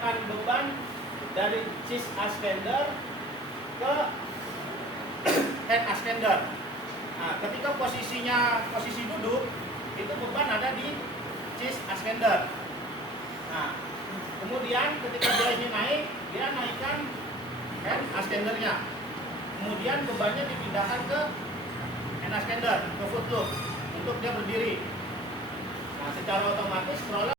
pindahkan beban dari chest ascender ke head ascender. Nah, ketika posisi duduk, itu beban ada di chest ascender. Nah, kemudian ketika dia ini naik, dia naikkan head ascendernya. Kemudian bebannya dipindahkan ke hand ascender, ke foot loop untuk dia berdiri. Nah, secara otomatis stroller